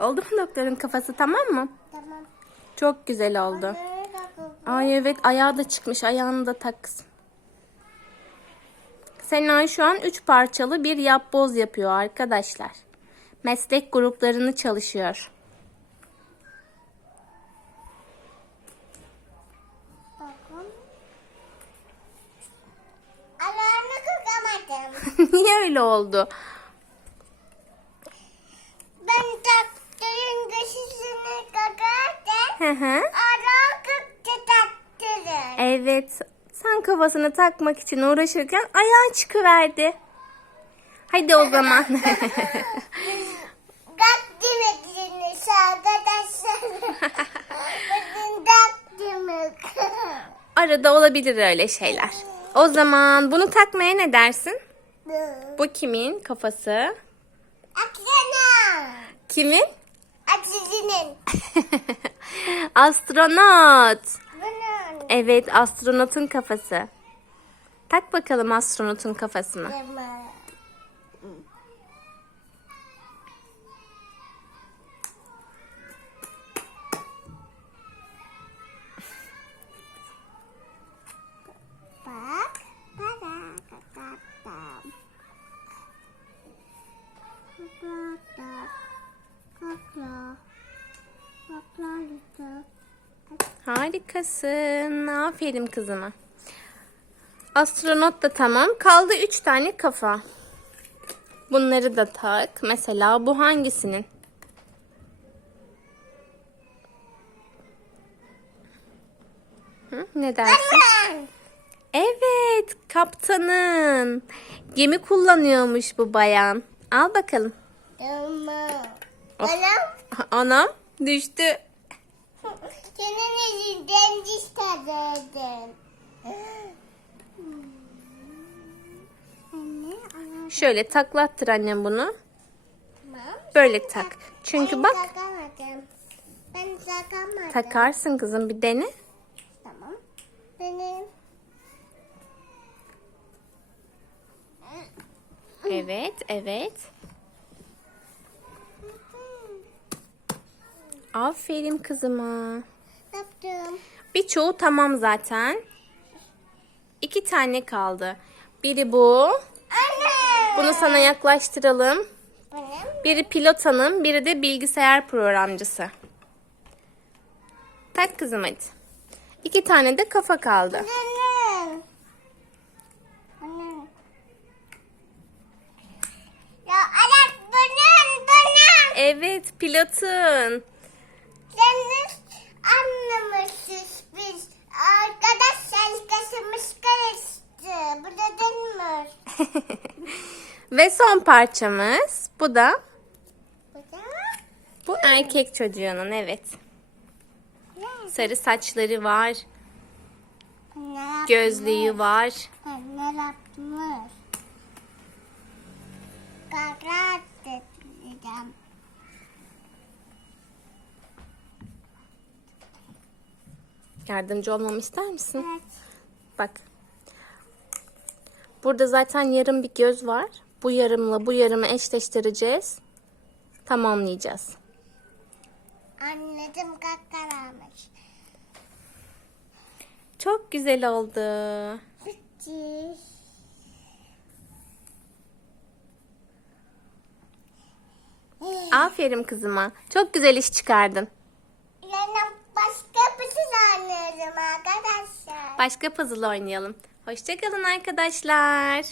Oldu mu doktorun kafası tamam mı? Tamam. Çok güzel oldu. Ay evet ayağı da çıkmış. Ayağını da tak kızım. Senay şu an üç parçalı bir yapboz yapıyor arkadaşlar. Meslek gruplarını çalışıyor. Niye öyle oldu? ben taktırın göğsüne kakarken Hı hı. taktırın. Evet. Sen kafasını takmak için uğraşırken ayağın çıkıverdi. Hadi o zaman. Arkadaşlar. Bakın takdirmek. Arada olabilir öyle şeyler. O zaman bunu takmaya ne dersin? Bu kimin kafası? Aksana. Kimin? Aksinin. Astronot. Bunun. Evet, astronotun kafası. Tak bakalım astronotun kafasına. Tamam. Harikasın. Aferin kızıma. Astronot da tamam. Kaldı üç tane kafa. Bunları da tak. Mesela bu hangisinin? Hı, ne dersin? Evet, kaptanın. Gemi kullanıyormuş bu bayan. Al bakalım. Anam. Anam düştü. Şöyle taklattır annem bunu. Böyle tak. Çünkü bak. Ben takamadım. takarsın kızım bir dene. Tamam. Benim. Evet, evet. Aferin kızıma. Yaptım. Birçoğu tamam zaten. İki tane kaldı. Biri bu. Bunu sana yaklaştıralım. Biri pilot hanım, biri de bilgisayar programcısı. Tak kızım hadi. İki tane de kafa kaldı. Evet, pilotun. Yanlış anlamışız biz. Arkadaşlar kasımız karıştı. Bu da denmir. Ve son parçamız. Bu da Bu erkek çocuğunun evet. Sarı saçları var, gözlüğü var. Ne yapmış? Kara dedim. Yardımcı olmamı ister misin? Evet. Bak. Burada zaten yarım bir göz var. Bu yarımla bu yarımı eşleştireceğiz. Tamamlayacağız. Anladım kakaramış. Çok güzel oldu. Bitti. Aferin kızıma. Çok güzel iş çıkardın. Yani başka şey anladım arkadaşlar. Başka puzzle oynayalım. Hoşçakalın arkadaşlar.